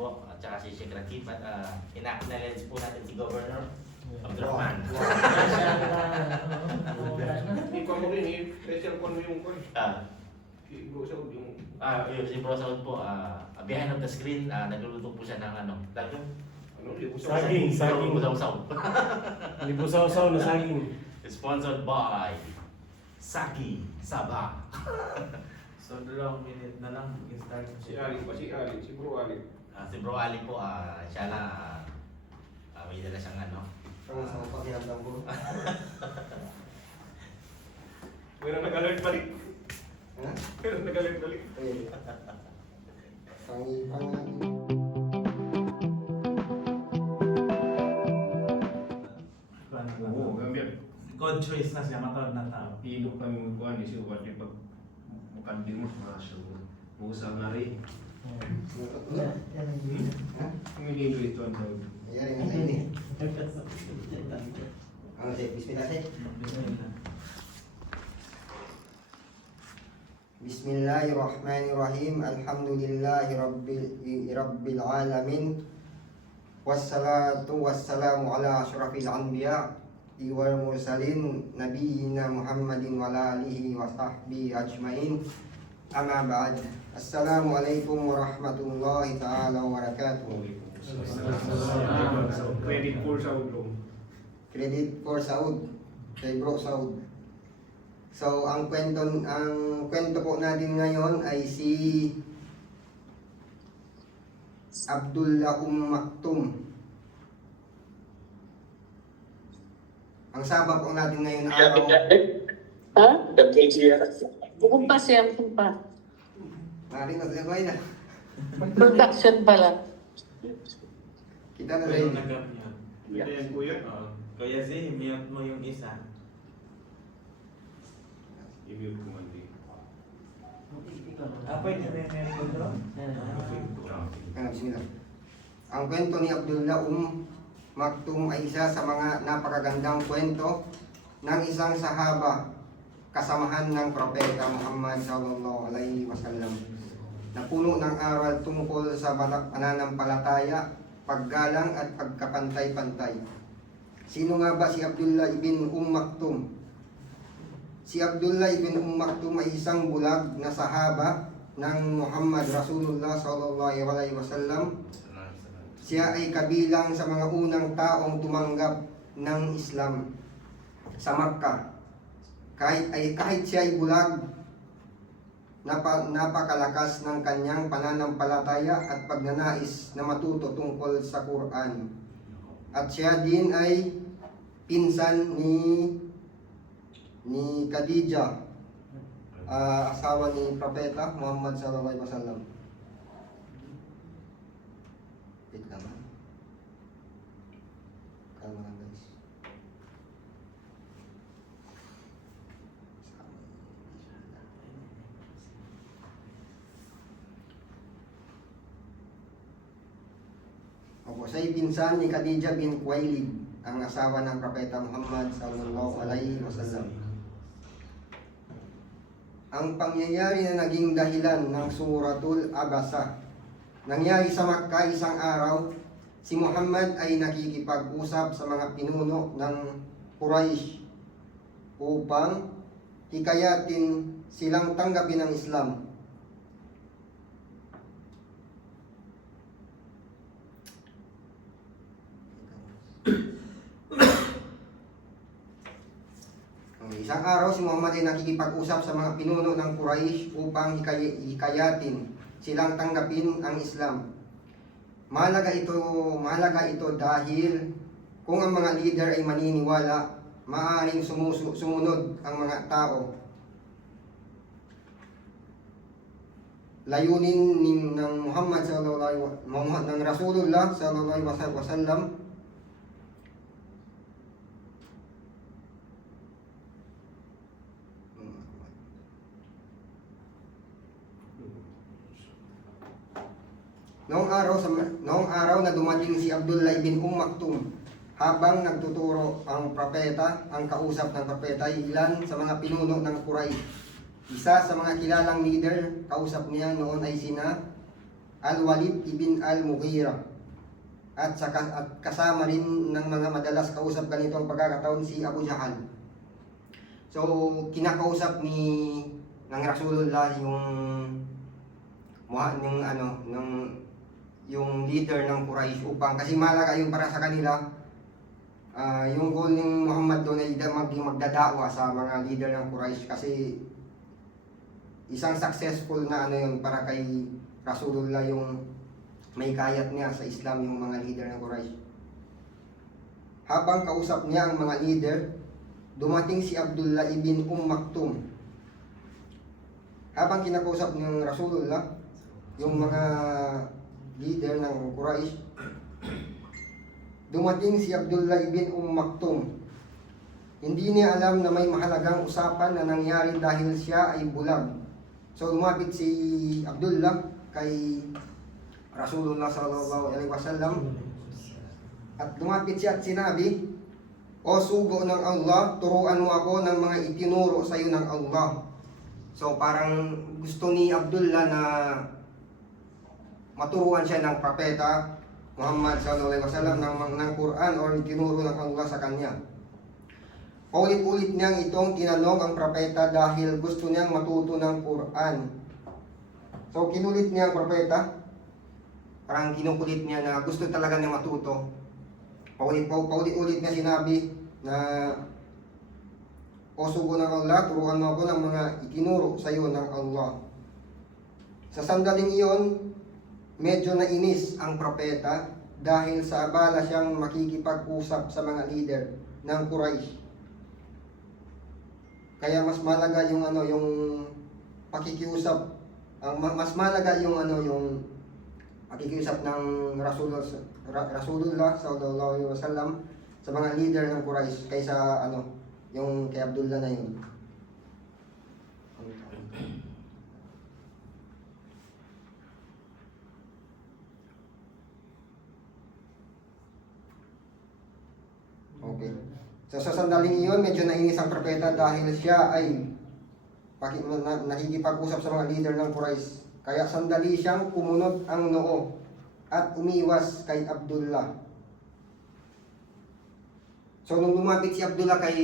po at saka si Sheikh Rakib at ina-acknowledge po natin si Governor Abdurrahman. Hindi ko mo rin eh. Special con mo yung con. Ah, Bro sa yung... yun, si Bro Saud po, behind of the screen, nagluluto po siya ng ano, talagang Ano, libo sa... Saging. Libusaw-saw. Libusaw-saw na saging. Sponsored by Saki Saba. So, 2 minute na lang, start mo Si Ali pa, si Ali, si Bro Ali. Si Bro Ali po, siya lang, may dala siyang ano. Sama-sama pakiramdam ko. Mayroon nag-alert balik. Ha? Mayroon nag-alert balik. Ayun. Pangipan. Oo, gamit. Good choice na siya, matawag na tao. Ilok kami kuhan ni si Uwad pag mukandin mo masyo. Musa nga rin. Humililo ito ang tawag. Ayan yung lain eh. Ano sih? Bismillah sih. Bismillahirrahmanirrahim. Alhamdulillahi rabbil alamin. Wassalatu wassalamu ala asyrafil anbiya wal mursalin nabiyina Muhammadin wa ala alihi wa sahbihi ajmain. Amma ba'd. Assalamualaikum warahmatullahi ta'ala wabarakatuh. Credit for sa ulong. Credit for Saud, kay Bro Saud. So ang kwento po natin ngayon ay si Abdullah Maktum. Ang sabak po natin ngayon araw. Ha? Kumpas yan, kumpas. Mari na sa na. Production pala. Kita na Pero rin. nag-up niya. Ito yan kuya. Oo. Kuya Z, mute mo yung isa. I-mute ko man din. Pwede na yung control? Bismillah. Ang kwento ni Abdullah Maktum ay isa sa mga napakagandang kwento ng isang sahaba kasamahan ng Propeta Muhammad sallallahu alaihi wasallam na puno ng aral tungkol sa pananampalataya, paggalang at pagkapantay-pantay. Sino nga ba si Abdullah ibn Maktum? Si Abdullah ibn Maktum ay isang bulag na sahaba ng Muhammad Rasulullah sallallahu alaihi wasallam. Siya ay kabilang sa mga unang taong tumanggap ng Islam sa Makkah. Kahit siya ay bulag, napakalakas ng kanyang pananampalataya at pagnanais na matuto tungkol sa Quran. At siya din ay pinsan ni Khadijah, asawa ni Propeta Muhammad sallallahu alaihi wasallam. Wait lang. Kalma lang guys. Opo, siya ay pinsan ni Khadijah bin Khuwailid, ang asawa ng Propeta Muhammad sallallahu alaihi wasallam. Ang pangyayari na naging dahilan ng Suratul Abasa. Nangyari sa Makkah isang araw, si Muhammad ay nakikipag-usap sa mga pinuno ng Quraysh upang hikayatin silang tanggapin ang Islam. Isang araw, si Muhammad ay nakikipag-usap sa mga pinuno ng Quraysh upang hikayatin silang tanggapin ang Islam. Mahalaga ito dahil kung ang mga leader ay maniniwala, maaaring sumunod ang mga tao. Layunin ng ng Rasulullah sallallahu alaihi wasallam Noong araw na dumating si Abdullah ibn Maktum, habang nagtuturo ang propeta, ang kausap ng propeta ay ilan sa mga pinuno ng Quraysh. Isa sa mga kilalang leader, kausap niya noon ay sina Al-Walid ibn al-Mughira. At kasama rin ng mga madalas kausap ganitong pagkakataon si Abu Jahal. So, kinakausap ng Rasulullah yung leader ng Quraysh upang, kasi malaga yung para sa kanila, yung goal ng Muhammad doon ay magdadawa sa mga leader ng Quraysh, kasi isang successful na yun para kay Rasulullah yung may kayat niya sa Islam yung mga leader ng Quraysh. Habang kausap niya ang mga leader, dumating si Abdullah ibn Maktum. Habang kinakausap ng Rasulullah yung mga leader ng Quraysh, dumating si Abdullah ibn Maktum. Hindi niya alam na may mahalagang usapan na nangyari dahil siya ay bulag. So lumapit si Abdullah kay Rasulullah sallallahu alaihi wasallam at lumapit siya at sinabi, "O sugo ng Allah, turuan mo ako ng mga itinuro sa iyo ng Allah." So parang gusto ni Abdullah na maturuan siya ng propeta Muhammad sallallahu alaihi wasallam ng Quran o itinuro ng Allah sa kanya. Paulit-ulit niyang itong tinanong ang propeta dahil gusto niyang matuto ng Quran. So kinulit niya ang propeta, parang kinukulit niya na gusto talaga niya matuto. Paulit-ulit niya sinabi na, "O sugo ng Allah, turuan mo ako ng mga itinuro sa iyo ng Allah." Sa sandaling iyon, medyo nainis ang propeta dahil sa abala siyang makikipag-usap sa mga leader ng Quraysh. Kaya mas malaga yung yung pakikiusap, mas malaga yung yung pakikiusap ng Rasulullah sallallahu alaihi wasallam sa mga leader ng Quraysh kaysa yung kay Abdullah na yun. Okay. So sa sandaling iyon, medyo nainis ang propeta dahil siya ay nakikipag-usap sa mga leader ng Quraysh. Kaya sandali siyang kumunot ang noo at umiwas kay Abdullah. So nung lumapit si Abdullah kay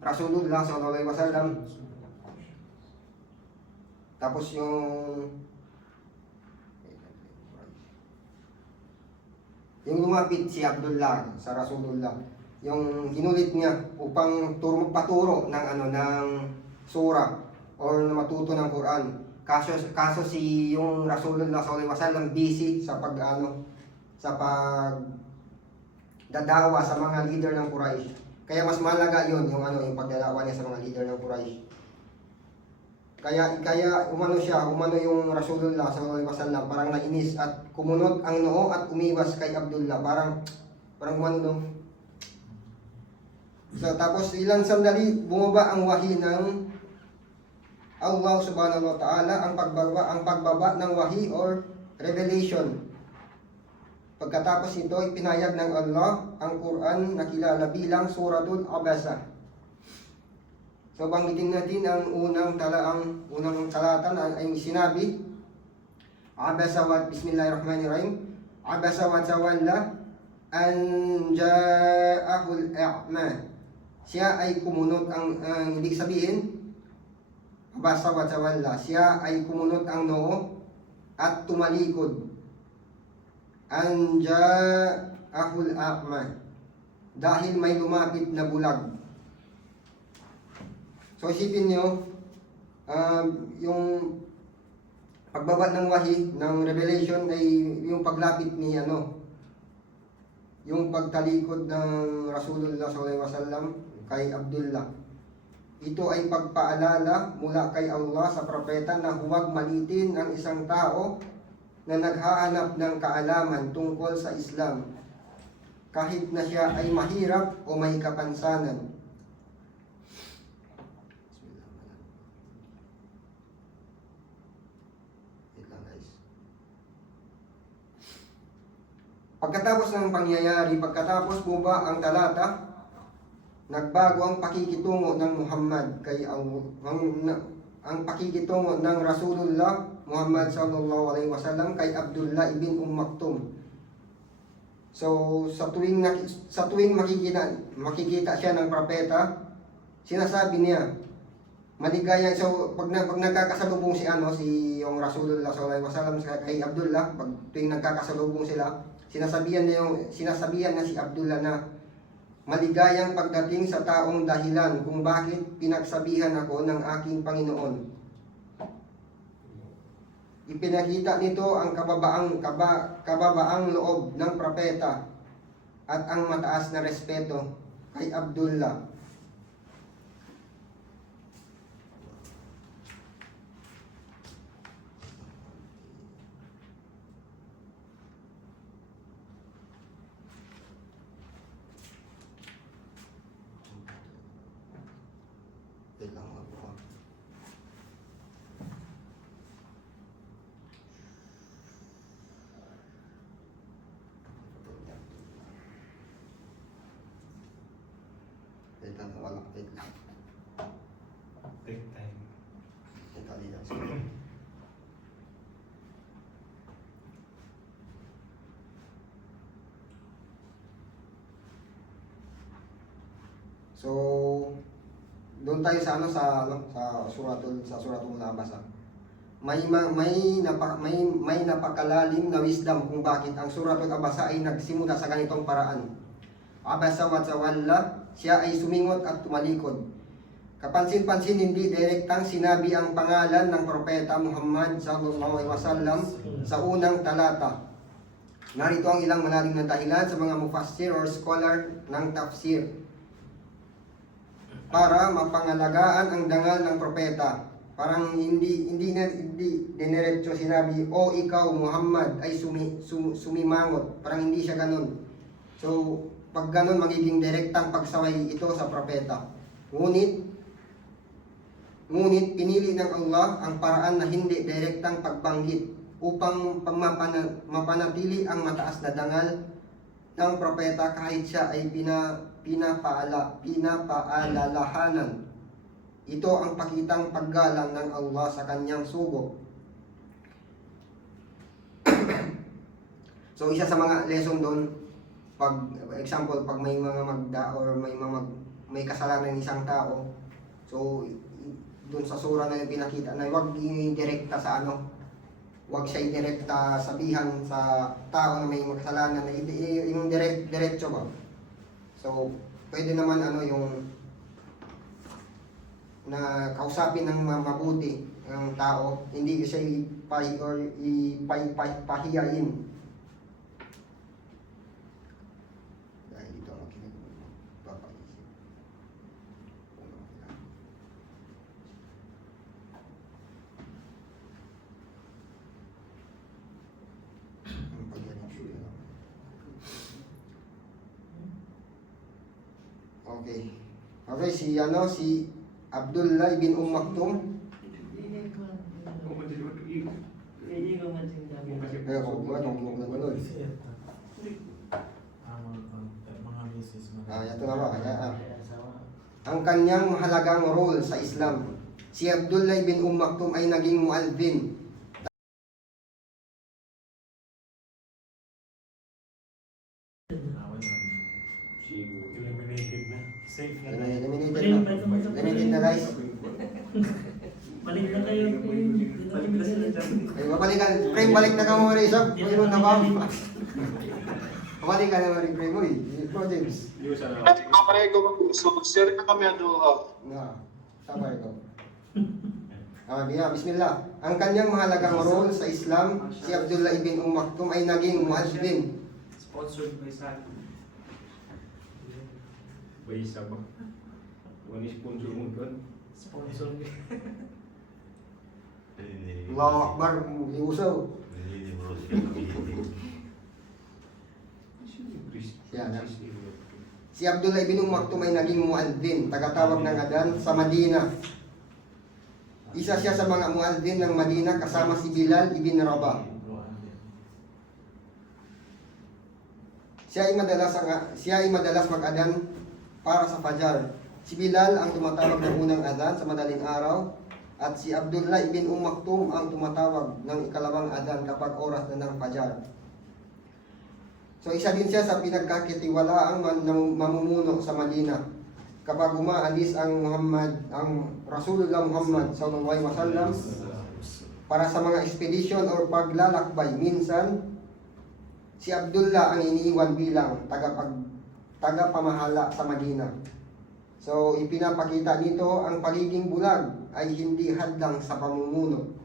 Rasulullah sallallahu alaihi wasallam, tapos yung lumapit si Abdullah sa Rasulullah, yung ginulit niya upang paturo ng surah or matuto ng Quran. Kaso si yung Rasulullah sallallahu alaihi wasallam busy sa dadawa sa mga leader ng Quraysh. Kaya mas malaga yung pagdadawa niya sa mga leader ng Quraysh. Kaya yung Rasulullah sallallahu alaihi wasallam parang nainis at kumunot ang noo at umiwas kay Abdullah. Parang So tapos ilang sandali bumaba ang wahi ng Allah subhanahu wa ta'ala, ang pagbaba ng wahi or revelation. Pagkatapos nito, ipinayag ng Allah ang Quran na kilala bilang Suratul Abasa. So banggitin natin ang unang talata na ay sinabi, Abasa wa Bismillahirrahmanirrahim. Abasa wa tawalla an ja'ahul a'ma. Siya ay kumunot ang ibig sabihin, Abasa wa tawalla, siya ay kumunot ang noo at tumalikod. An ja'ahul a'ma, dahil may lumapit na bulag. So isipin nyo, yung pagbaba ng wahi, ng revelation ay yung paglapit ni yung pagtalikod ng Rasulullah SAW kay Abdullah. Ito ay pagpaalala mula kay Allah sa propeta na huwag malitin ang isang tao na naghahanap ng kaalaman tungkol sa Islam, kahit na siya ay mahirap o may kapansanan. Pagkatapos ng pangyayari, pagkatapos bumaba ang talata, nagbago ang pakikitungo ng Muhammad kay ang pakikitungo ng Rasulullah Muhammad sallallahu alaihi wasallam kay Abdullah ibn Maktum. So sa tuwing makikita siya ng propeta, sinasabi niya maligaya. So pag nagkakasalubong si yung Rasulullah sallallahu alaihi wasallam kay Abdullah, pag tuwing nagkakasalubong sila, sinasabihan na si Abdullah na maligayang pagdating sa taong dahilan kung bakit pinagsabihan ako ng aking Panginoon. Ipinakita nito ang kababaang loob ng propeta at ang mataas na respeto kay Abdullah. Wait lang. Take time. Ito dito. So, doon tayo sa suratul Abasa. May napakalalim na wisdom kung bakit ang suratul Abasa ay nagsimula sa ganitong paraan. Abasa wa tawalla, siya ay sumingot at tumalikod. Kapansin-pansin hindi direktang sinabi ang pangalan ng propeta Muhammad sallallahu alaihi wasallam sa unang talata. Narito ang ilang malalim na dahilan sa mga mufassir or scholar ng tafsir para mapangalagaan ang dangal ng propeta. Parang hindi dineretso sinabi, "O ikaw Muhammad ay sumimangot." Parang hindi siya ganun. So, pag ganun, magiging direktang pagsaway ito sa propeta. Ngunit pinili ng Allah ang paraan na hindi direktang pagbanggit upang mapanatili ang mataas na dangal ng propeta kahit siya ay pinapaalalahanan. Ito ang pakitang paggalang ng Allah sa kanyang sugo. So, isa sa mga lesson doon, pag may mga magda or may kasalanan ng isang tao, so doon sa sura na pinakita na huwag direkta sa huwag siya direkta sabihan sa tao na may kasalanan na yung diretso ba. So pwede naman yung na kausapin ng mabuti ang tao, hindi siya ipahiyain. Okay, si Abdullah ibn Maktum. Ito na ba? Ang kanyang mahalagang role sa Islam. Si Abdullah ibn Maktum ay naging mualbin. Eliminated na. Safe na. Eliminated na guys. Balik na kayo. Ay, balik na ka mo rin, Isab. Mayroon na ba? Balik ka na mo rin, Prem. Uy, Bro James. Sabay ko, share na kami Sabay ko. Bismillah. Ang kanyang mahalagang role sa Islam, si Abdullah ibn Maktum ay naging muadzin. Sponsored by Saan. Bayisa ba? Wani sponsor mo doon? Sponsored. Allahu Akbar, liusaw. Si Abdullah ibn Maktum ay naging muadzin, tagatawag ng adhan sa Madina. Isa siya sa mga muadzin ng Madina kasama si Bilal ibn Rabah. Siya ay madalas mag-adhan para sa Fajar. Si Bilal ang tumatawag ng unang adhan sa madaling araw At si Abdullah ibn Maktum ang tumatawag ng ikalawang adhan kapag oras na ng Fajar. So isa din siya sa pinagkakitiwalaang mamumuno sa Madina. Kapag umaalis ang Rasulullah Muhammad sallallahu alaihi wasallam para sa mga expedition o paglalakbay, minsan si Abdullah ang iniiwan bilang tagapamahala sa Madina. So ipinapakita nito ang pagiging bulag ay hindi hadlang sa pamumuno.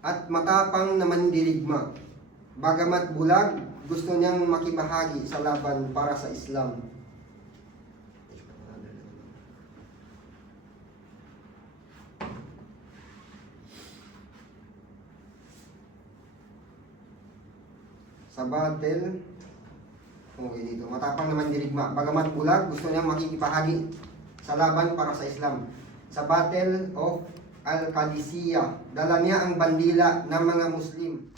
At matapang na mandirigma. Bagamat bulag, gusto niyang makibahagi sa laban para sa Islam. Sa battle, okay dito, matapang na mandirigma. Bagamat bulag, gusto niyang makikibahagi sa laban para sa Islam. Sa Battle of Al-Qadisiyah, dala niya ang bandila ng mga Muslim.